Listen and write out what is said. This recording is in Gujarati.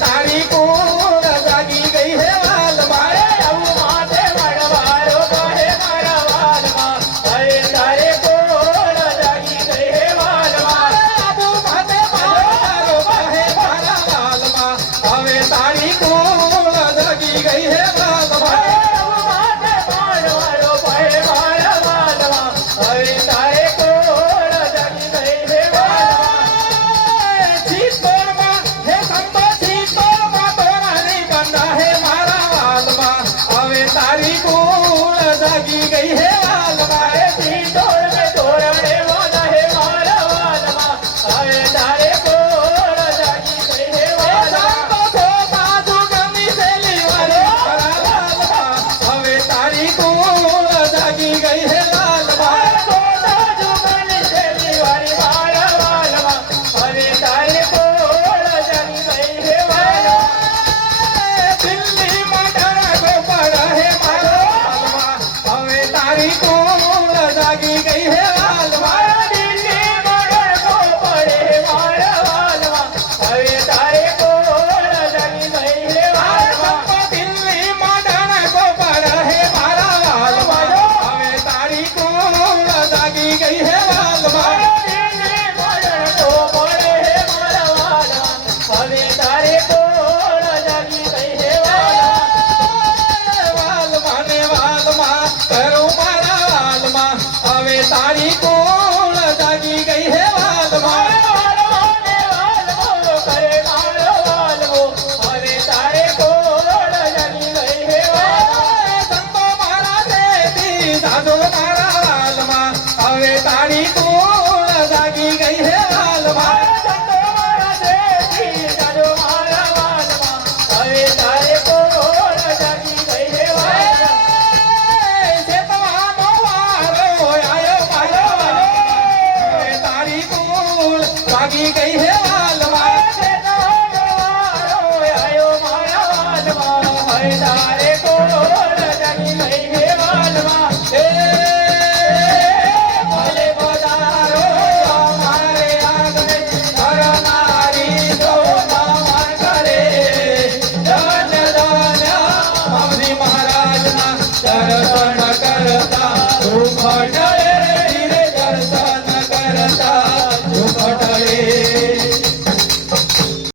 તારી કુળ જાગી ગઈ હે વાલમાં આવું માથે વડવારો કહે મારા વાલમાં હવે તારે કોળ જાગી ગઈ હે વાલમાં આબુ માથે વડવારો કહે મારા વાલમાં હવે તારી કુળ જાગી ગઈ હે વાલમાં આવું માથે વડવારો કહે મારા વાલમાં હવે તારે કોળ જાગી ગઈ હે વાલમાં ચિત્તોડમાં હે સંતો ચિત્તોડમાં તોરણી બંધા હે મારા વાલમાં હવે તારી કુળ જાગી ગઈ હે વાલમાં અરે સીતોડ મે તોરણે વાલા હે મારા વાલમાં હવે તારે કોળ જાગી ગઈ હે વાલમાં હવે તારી કુળ જાગી ગઈ હે લાલમાં સોના જુગની છેલી વારી મારા વાલમાં હવે તારે કોળ જાગી ગઈ હે વાલમાં દિલ્હીમાં ડરગો પડ હે મારો વાલમાં હવે તારી કુળ જાગી ગઈ હે લાલમાં મારા દિલ્હી મડકો પડે મારા વાલમાં હવે તારે કોળ જાગી ગઈ હે વાલમાં દિલ્હીમાં ડરગો પડ હે મારા વાલમાં હવે તારી કુળ જાગી ગઈ હે વાલમાં વાલમાં ને વાલમાં કરું મારા વાલમાં હવે તારી કુળ જાગી ગઈ હે વાલમાં સંતો મારા દેવી સાધુ મારા વાલમાં હવે તારી કુળ જાગી ગઈ હે વાલમાં ચેતવાનો વારો આયો મારો હવે તારી કુળ જાગી ગઈ હે વાલમાં તારે કોળ જાગી ગઈ હે વાલમાં એ ભલે પધારો અમારે આંગણે કરનારી તો નમન કરે ધન્ય ધન્ય મમરી મહારાજના દર્શન કરતા રૂપ